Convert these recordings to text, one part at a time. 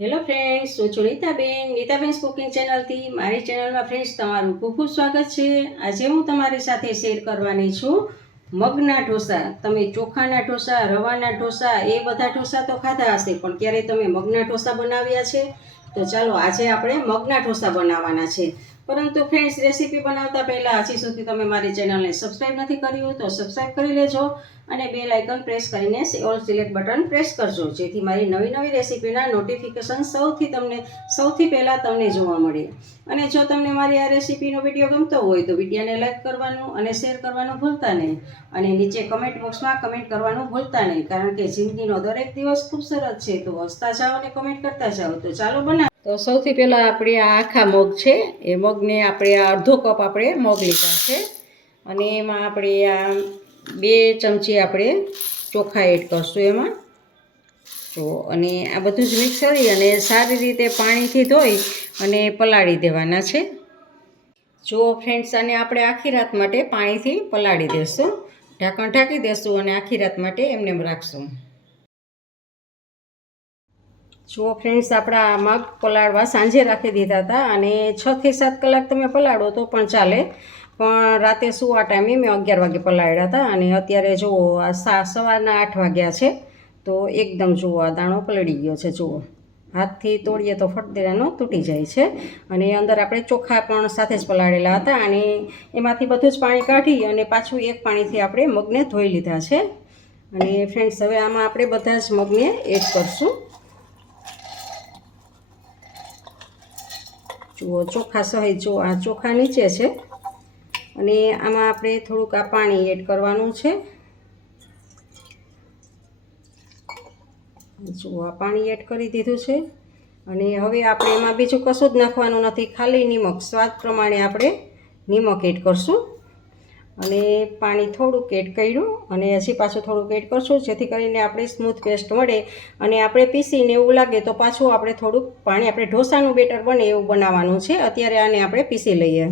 Hello friends હું છું Nitaben નીતાબેન્સ cooking ચેનલથી મારી ચેનલમાં ફ્રેન્ડ્સ તમારું ખૂબ ખૂબ સ્વાગત છે. આજે હું તમારી સાથે શેર કરવાની છું મગના ઢોસા. તમે ચોખાના ઢોસા, રવાના ઢોસા, એ બધા ઢોસા તો ખાધા હશે, પણ ક્યારેય તમે મગના ઢોસા બનાવ્યા છે? તો ચાલો આજે આપણે મગના ઢોસા બનાવવાના છે. પરંતુ ફ્રેન્ડ્સ રેસીપી બનાવતા પહેલાં હજી સુધી તમે મારી ચેનલને સબસ્ક્રાઈબ નથી કર્યું તો સબસ્ક્રાઈબ કરી લેજો અને બે લાઇકન પ્રેસ કરીને ઓલ સિલેક્ટ બટન પ્રેસ કરજો, જેથી મારી નવી નવી રેસીપીના નોટિફિકેશન સૌથી તમને, સૌથી પહેલાં તમને જોવા મળે. અને જો તમને મારી આ રેસીપીનો વીડિયો ગમતો હોય તો વિડીયોને લાઇક કરવાનું અને શેર કરવાનું ભૂલતા નહીં. અને નીચે કમેન્ટ બોક્સમાં કમેન્ટ કરવાનું ભૂલતા નહીં, કારણ કે જિંદગીનો દરેક દિવસ ખૂબ સરસ છે. તો હસતા જાઓ અને કમેન્ટ કરતા જાઓ. તો ચાલો બનાવ તો સૌથી પહેલાં આપણે આ આખા મગ છે, એ મગને આપણે આ અડધો કપ આપણે મગ લીધા છે. અને એમાં આપણે આ બે ચમચી આપણે ચોખા એડ કરશું એમાં. તો અને આ બધું જ મિક્સ કરી અને સારી રીતે પાણીથી ધોઈ અને પલાળી દેવાના છે. જો ફ્રેન્ડ્સ, આને આપણે આખી રાત માટે પાણીથી પલાળી દેશું. ઢાંકણ ઢાંકી દેશું અને આખી રાત માટે એમને એમ રાખશું. જુઓ ફ્રેન્ડ્સ આપણા મગ પલાળવા સાંજે રાખી દીધા હતા અને છથી સાત કલાક તમે પલાળો તો પણ ચાલે. પણ રાતે સુવા ટાઈમે મેં અગિયાર વાગે પલાળ્યા હતા અને અત્યારે જુઓ આ સા, સવારના આઠ વાગ્યા છે. તો એકદમ જુઓ આ દાણો પલળી ગયો છે, જુઓ. હાથથી તોડીએ તો ફટદેરાનો તૂટી જાય છે અને અંદર આપણે ચોખા પણ સાથે જ પલાળેલા હતા અને એમાંથી બધું જ પાણી કાઢી અને પાછું એક પાણીથી આપણે મગને ધોઈ લીધા છે. અને ફ્રેન્ડ્સ હવે આમાં આપણે બધા જ મગને એડ કરશું. જુઓ, ચોખા સહિત જો આ ચોખા નીચે છે. અને આમાં આપણે થોડુંક આ પાણી એડ કરવાનું છે. જુઓ, આ પાણી એડ કરી દીધું છે. અને હવે આપણે એમાં બીજું કશું જ નાખવાનું નથી. ખાલી નિમક, સ્વાદ પ્રમાણે આપણે નિમક એડ કરશું. અને પાણી થોડુંક એડ કર્યું અને હજી પાછું થોડુંક એડ કરશું, જેથી કરીને આપણે સ્મૂથ પેસ્ટ મળે અને આપણે પીસીને એવું લાગે તો પાછું આપણે થોડુંક પાણી, આપણે ઢોસાનું બેટર બને એવું બનાવવાનું છે. અત્યારે આને આપણે પીસી લઈએ.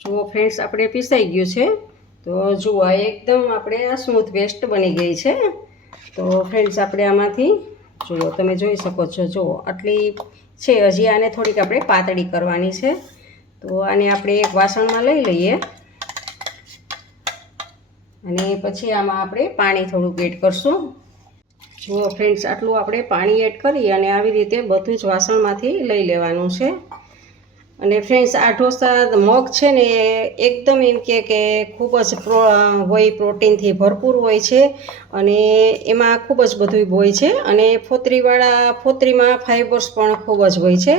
જુઓ ફ્રેન્ડ્સ, આપણે પીસાઈ ગયું છે. તો જુઓ એકદમ આપણે સ્મૂથ પેસ્ટ બની ગઈ છે. તો ફ્રેન્ડ્સ, આપણે આમાંથી, જુઓ, તમે જોઈ શકો છો, જુઓ, આટલી છે. હજી આને થોડીક આપણે પાતળી કરવાની છે. તો આને આપણે એક વાસણમાં લઈ લઈએ. અને પછી આમાં આપણે પાણી થોડુંક એડ કરશું. જુઓ ફ્રેન્ડ્સ આટલું આપણે પાણી એડ કરી અને આવી રીતે બધું જ વાસણમાંથી લઈ લેવાનું છે. અને ફ્રેન્ડ્સ આ ઢોસા મગ છે ને એ એકદમ એમ કે કે ખૂબ જ પ્રો હોય પ્રોટીનથી ભરપૂર હોય છે અને એમાં ખૂબ જ બધું હોય છે. અને ફોતરીવાળા, ફોતરીમાં ફાઇબર્સ પણ ખૂબ જ હોય છે.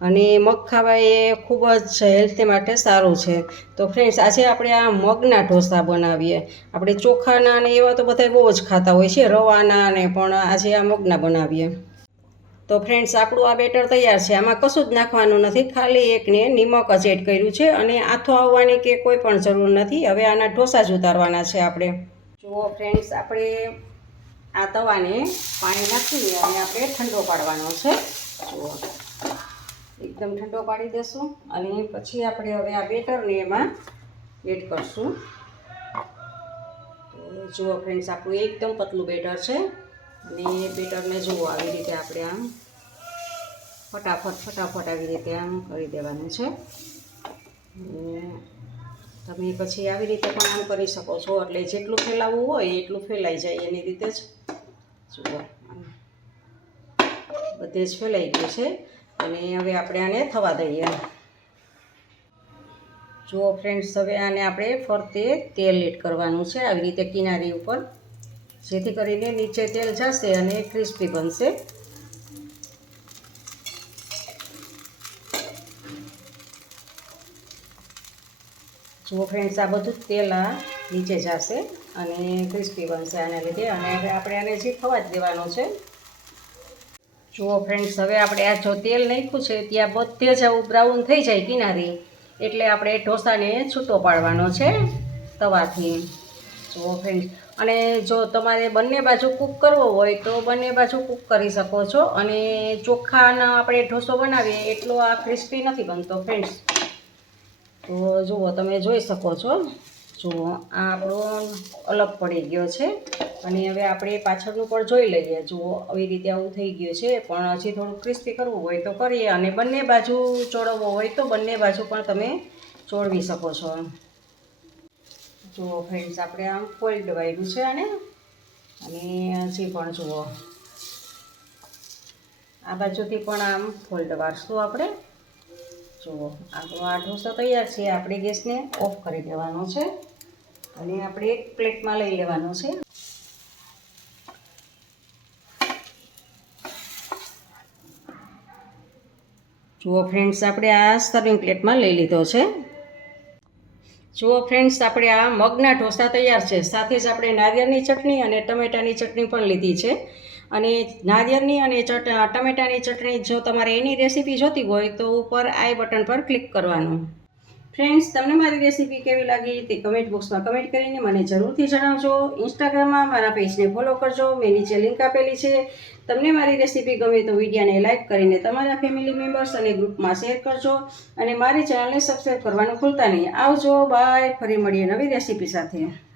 અને મગ ખાવા એ ખૂબ જ હેલ્થ માટે સારું છે. તો ફ્રેન્ડ્સ આજે આપણે આ મગના ઢોસા બનાવીએ. આપણે ચોખાના અને એવા તો બધા બહુ જ ખાતા હોય છે, રવાના અને પણ આજે આ મગના બનાવીએ. તો ફ્રેન્ડ્સ આપણું આ બેટર તૈયાર છે. આમાં કશું જ નાખવાનું નથી. ખાલી એકને નિમક જ એડ કર્યું છે અને આથો આવવાની કે કોઈ પણ જરૂર નથી. હવે આના ઢોસા જ ઉતારવાના છે આપણે. જુઓ ફ્રેન્ડ્સ આપણે આ તવાને પાણી નાખીને અને આપણે ઠંડો પાડવાનો છે. જુઓ. એકદમ ઠંડો પાડી દેશું અને પછી આપણે હવે આ બેટરને એમાં એડ કરશું. તો જુઓ ફ્રેન્ડ્સ, આપણું એકદમ પતલું બેટર છે અને બેટરને જુઓ આવી રીતે આપણે આમ ફટાફટ ફટાફટ આવી રીતે આમ કરી દેવાનું છે. તમે પછી આવી રીતે પણ આમ કરી શકો છો, એટલે જેટલું ફેલાવવું હોય એટલું ફેલાઈ જાય એની રીતે જ. જુઓ બધે જ ફેલાઈ ગયું છે. અને હવે આપણે આને થવા દઈએ. જુઓ ફ્રેન્ડ્સ હવે આને આપણે ફરતે તેલ એડ કરવાનું છે. આવી રીતે કિનારી ઉપર, જેથી કરીને નીચે તેલ જશે અને ક્રિસ્પી બનશે. જુઓ ફ્રેન્ડ્સ આ બધું તેલ આ નીચે જશે અને ક્રિસ્પી બનશે આના લીધે. અને આપણે આને જે થવા જ દેવાનું છે જુઓ ફ્રેન્ડ્સ હવે આપણે આ જો તેલ નાખ્યું છે, ત્યાં બધે જ આવું બ્રાઉન થઈ જાય કિનારી. એટલે આપણે ઢોસાને છૂટો પાડવાનો છે તવાથી. જુઓ ફ્રેન્ડ્સ અને જો તમારે બંને બાજુ કૂક કરવો હોય તો બંને બાજુ કૂક કરી શકો છો. અને ચોખાના આપણે ઢોસો બનાવીએ, એટલો આ ક્રિસ્પી નથી બનતો ફ્રેન્ડ્સ તો જુઓ, તમે જોઈ શકો છો. જુઓ, આ આપણો અલગ પડી ગયો છે. અને હવે આપણે પાછળનું પણ જોઈ લઈએ. જુઓ, આવી રીતે આવું થઈ ગયું છે. પણ હજી થોડું ક્રિસ્પી કરવું હોય તો કરીએ અને બંને બાજુ ચોળવવો હોય તો બંને બાજુ પણ તમે ચોળવી શકો છો. જુઓ ફ્રેન્ડ્સ આપણે આમ ફોલ્ડ વાળ્યું છે આને. અને હજી પણ જુઓ. આ બાજુથી પણ આમ ફોલ્ડ વાળશું આપણે. જુઓ આપણો આ ઢોસો તૈયાર છે. આપણે ગેસને ઓફ કરી દેવાનો છે. અને આપણે એક પ્લેટમાં લઈ લેવાનો છે. જુઓ ફ્રેન્ડ્સ આપણે આ સર્વિંગ પ્લેટમાં લઈ લીધો છે. જુઓ ફ્રેન્ડ્સ આપણે આ મગના ઢોસા તૈયાર છે. સાથે જ આપણે નારિયેળની ચટણી અને ટમેટાની ચટણી પણ લીધી છે. અને નારિયેળની અને ચટ, ટમેટાની ચટણી જો તમારે એની રેસીપી જોતી હોય તો ઉપર આઈ બટન પર ક્લિક કરવાનું. ફ્રેન્ડ્સ તમને મારી રેસીપી કેવી લાગી તે કમેન્ટ બોક્સમાં કમેન્ટ કરીને મને જરૂરથી જણાવજો. ઇન્સ્ટાગ્રામમાં મારા પેજને ફોલો કરજો. મેં નીચે લિંક આપેલી છે. તમને મારી રેસીપી ગમે તો વિડીયાને લાઇક કરીને તમારા ફેમિલી મેમ્બર્સ અને ગ્રુપમાં શેર કરજો. અને મારી ચેનલને સબસ્ક્રાઈબ કરવાનું ભૂલતા નહીં. આવજો બાય ફરી મળીએ નવી રેસીપી સાથે.